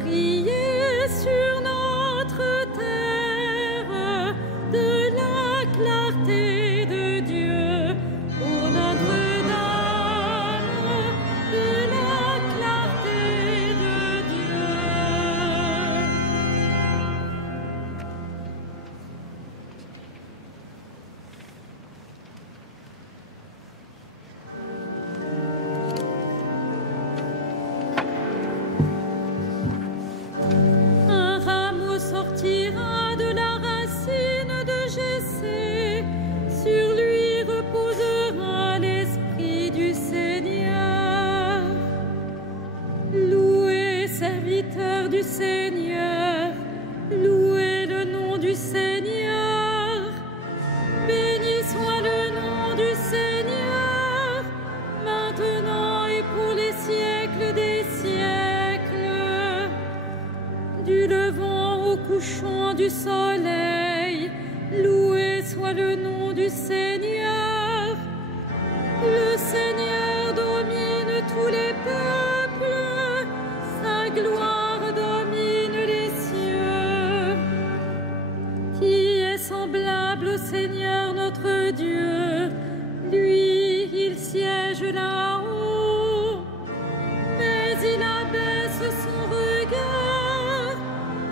briller sur notre terre de la clarté de Dieu. Ô Notre-Dame, de la clarté de Dieu. Un rameau sortira de la racine de Jessé, sur lui reposera l'Esprit du Seigneur. Louez, serviteurs du Seigneur, louez le nom du Seigneur. Béni soit le nom du Seigneur, maintenant et pour les siècles des siècles. Du levant au couchant du soleil, loué soit le nom du Seigneur. Le Seigneur domine tous les peuples, sa gloire domine les cieux. Qui est semblable au Seigneur notre Dieu? Lui, il siège là-haut, mais il abaisse son regard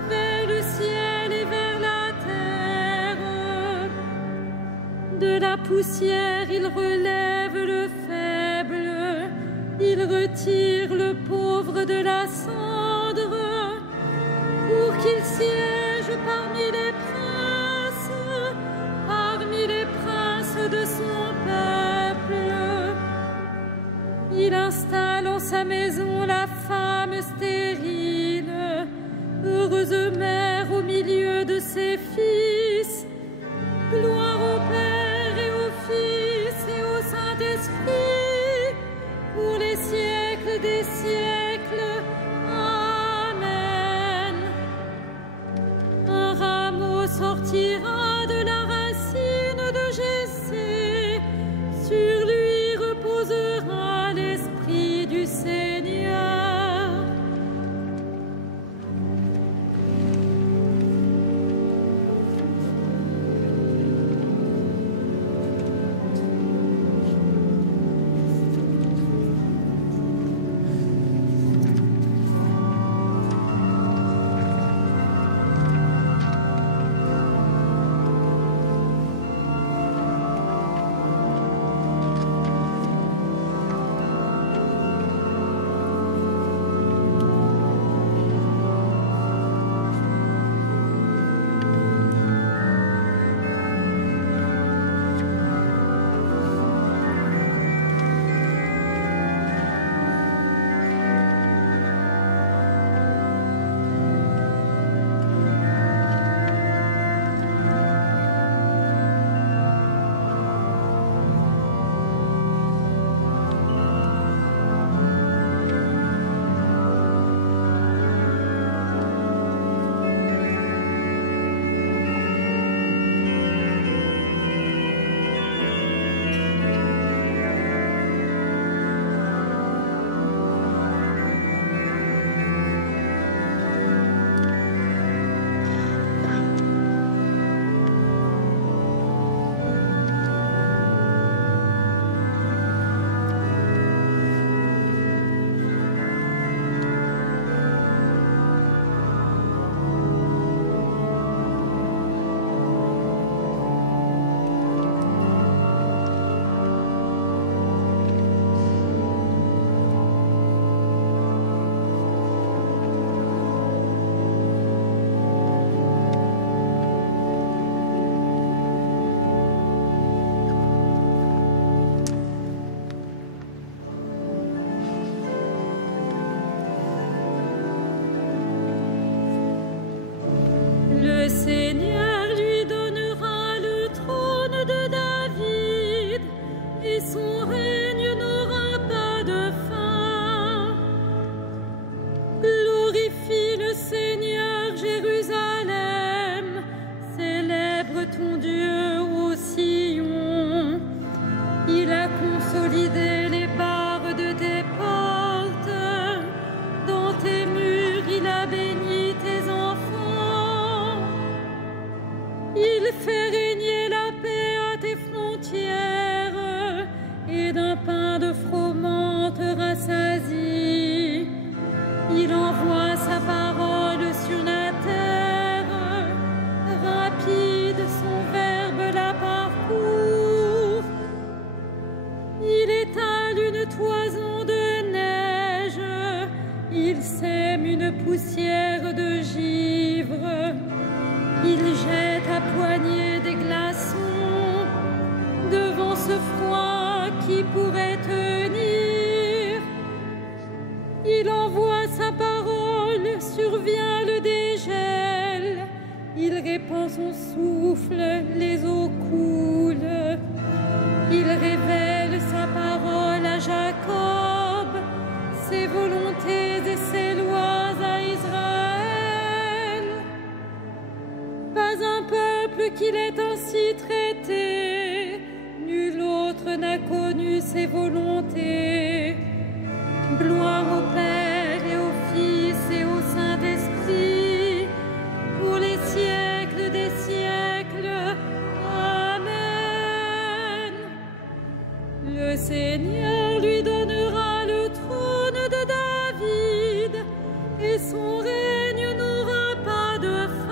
vers le ciel et vers la terre. De la poussière, il relève le faible, il retire le pauvre de la cendre, pour qu'il siège parmi les princes de son peuple. Il installe en sa maison la femme stérile, heureuse mère au milieu de ses fils. Gloire au Père et au Fils et au Saint-Esprit, pour les siècles des siècles. Amen. Un rameau sortira de la racine de Jessé, sur lui reposera l'Esprit du Seigneur. Le Seigneur lui donnera le trône de David, et son règne n'aura pas de fin. Glorifie le Seigneur, Jérusalem, célèbre ton Dieu au Sion. Il a consolidé les barres de tes portes, dans tes murs il a béni peuple qu'il est ainsi traité. Nul autre n'a connu ses volontés. Gloire au Père et au Fils et au Saint-Esprit, pour les siècles des siècles. Amen. Le Seigneur lui donnera le trône de David, et son règne n'aura pas de fin.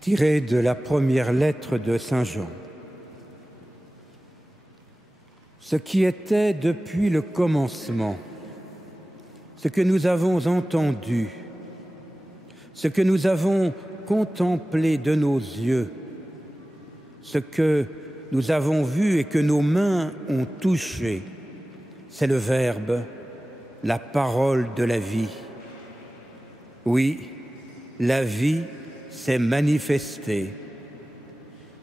Tiré de la première lettre de Saint Jean. Ce qui était depuis le commencement, ce que nous avons entendu, ce que nous avons contemplé de nos yeux, ce que nous avons vu et que nos mains ont touché, c'est le Verbe, la parole de la vie. Oui, la vie s'est manifestée.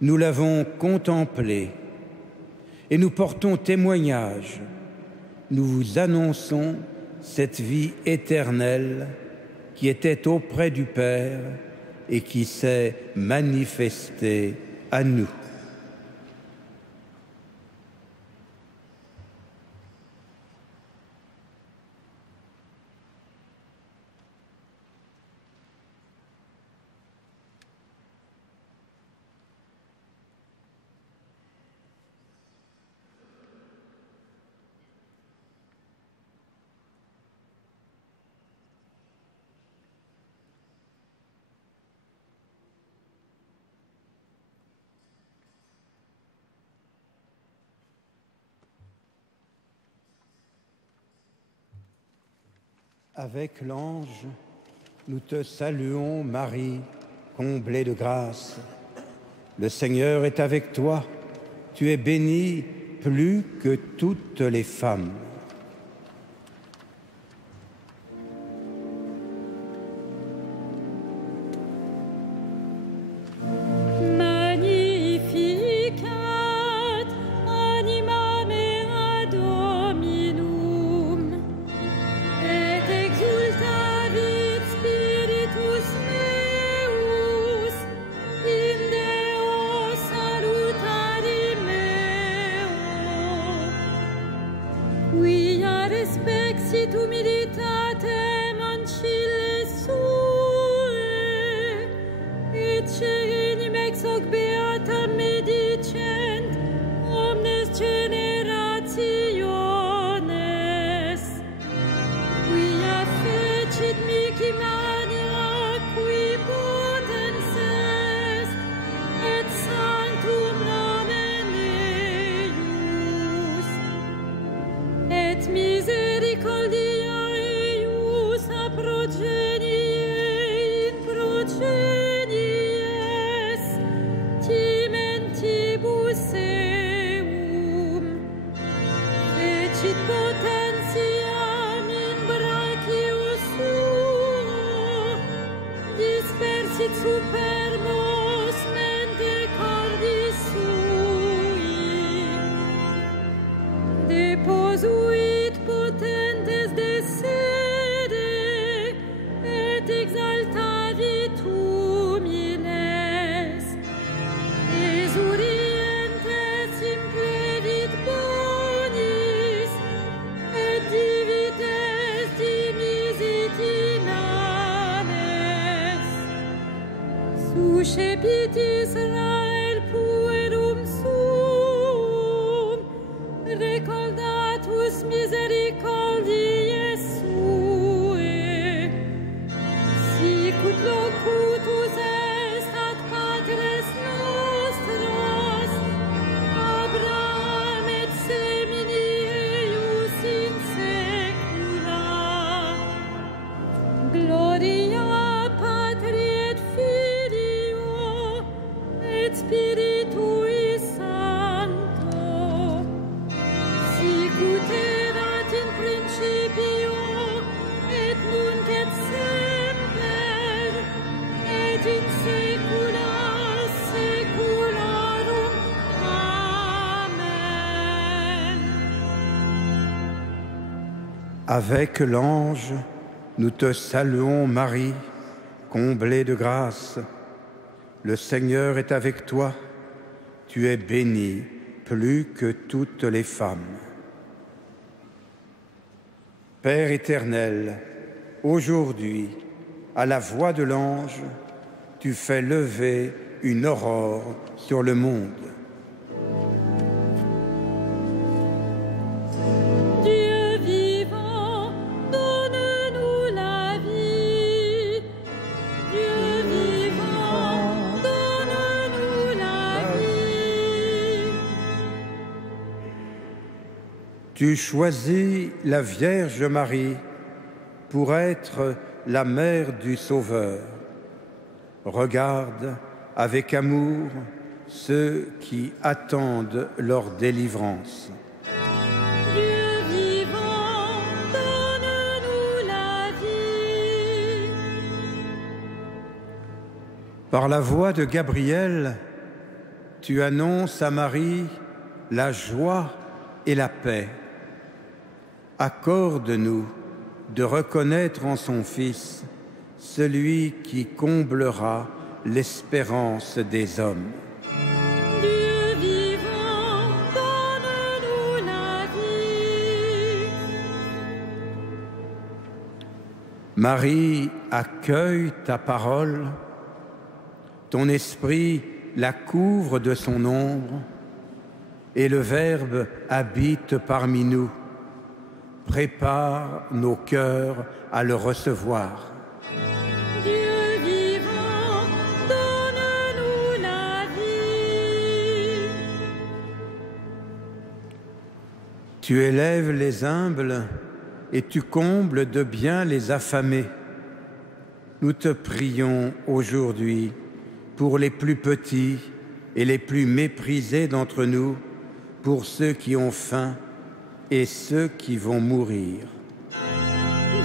Nous l'avons contemplée et nous portons témoignage. Nous vous annonçons cette vie éternelle qui était auprès du Père et qui s'est manifestée à nous. Avec l'ange, nous te saluons, Marie, comblée de grâce. Le Seigneur est avec toi. Tu es bénie plus que toutes les femmes. Respexit humilitatem ancille sue, et cenim ex hoc beatam medicent omnes generationes. Quia fecit mihi mania qui potens est, et sanctum nomen eius, et misericordia eius a progenie in progenies timentibus eum, fecit potentiam in brachio suo, dispersit superbos mente cordis sui, deposuit potentes de sede, et exaltavit humiles, esurientes implevit bonis, et divites dimisit in anes. Suscepit Israel puerum suum, recordatus misericordiae sue, sicut locutus est ad patres nostros, Abraham et semini eius in saecula. Gloria Patri et Filio et Spiritui Sancto, sicut erat in principio, et nunc et semper, et in saecula saeculorum. Amen. Avec l'ange, nous te saluons, Marie, comblée de grâce. Le Seigneur est avec toi. Tu es bénie plus que toutes les femmes. Père éternel, aujourd'hui, à la voix de l'ange, tu fais lever une aurore sur le monde. Dieu vivant, donne-nous la vie. Dieu vivant, donne-nous la vie. Tu choisis la Vierge Marie pour être la mère du Sauveur. Regarde avec amour ceux qui attendent leur délivrance. Dieu vivant, donne-nous la vie. Par la voix de Gabriel, tu annonces à Marie la joie et la paix. Accorde-nous de reconnaître en son Fils celui qui comblera l'espérance des hommes. Dieu vivant, donne-nous la vie. Marie accueille ta parole, ton esprit la couvre de son ombre, et le Verbe habite parmi nous. Prépare nos cœurs à le recevoir. Dieu vivant, donne-nous la vie. Tu élèves les humbles et tu combles de bien les affamés. Nous te prions aujourd'hui pour les plus petits et les plus méprisés d'entre nous, pour ceux qui ont faim et ceux qui vont mourir.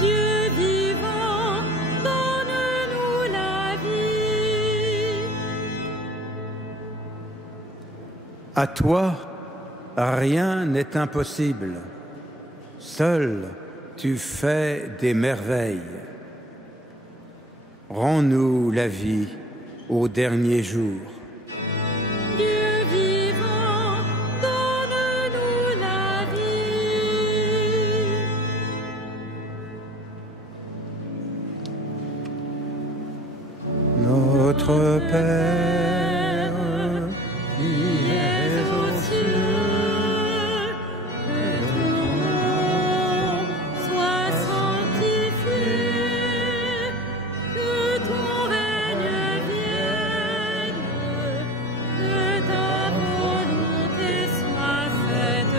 Dieu vivant, donne-nous la vie. À toi, rien n'est impossible. Seul, tu fais des merveilles. Rends-nous la vie au dernier jour. Dieu vivant, donne-nous la vie. Notre Père, qui es aux cieux, que ton nom soit sanctifié, que ton règne vienne, que ta volonté soit faite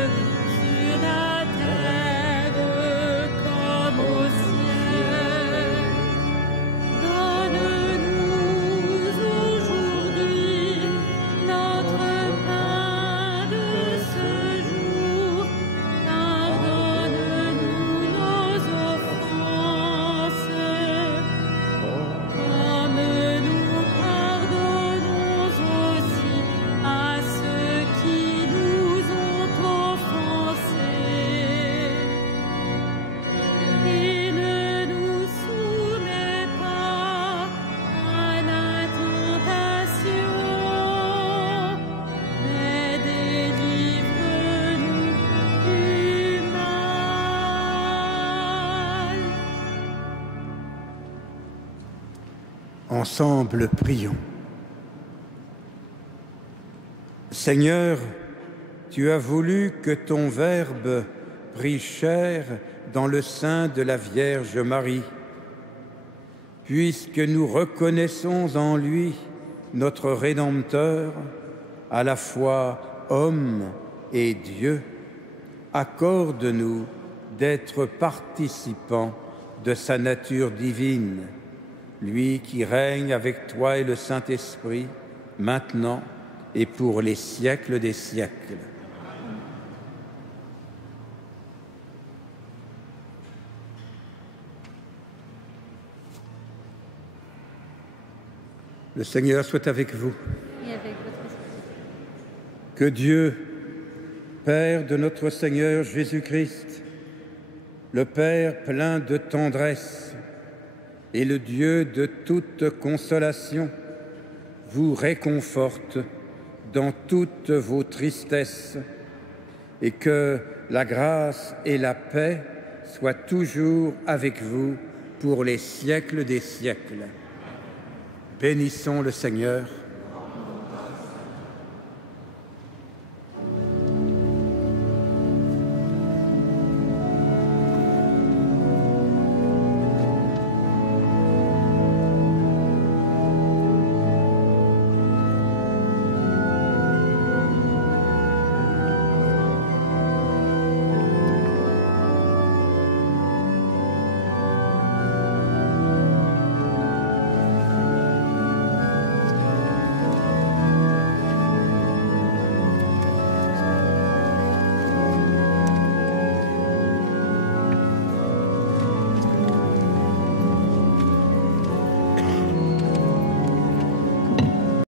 sur la terre comme au ciel. Donne-nous aujourd'hui notre pain de ce jour. Pardonne-nous nos offenses, comme nous pardonnons aussi à ceux qui nous ont offensés. Et ne nous soumets pas à la tentation, mais délivre-nous du mal. Ensemble, prions. Seigneur, tu as voulu que ton Verbe prit chair dans le sein de la Vierge Marie. Puisque nous reconnaissons en lui notre Rédempteur, à la fois homme et Dieu, accorde-nous d'être participants de sa nature divine, lui qui règne avec toi et le Saint-Esprit, maintenant et pour les siècles des siècles. Le Seigneur soit avec vous. Et avec votre esprit. Que Dieu, Père de notre Seigneur Jésus-Christ, le Père plein de tendresse et le Dieu de toute consolation, vous réconforte dans toutes vos tristesses, et que la grâce et la paix soient toujours avec vous pour les siècles des siècles. Bénissons le Seigneur.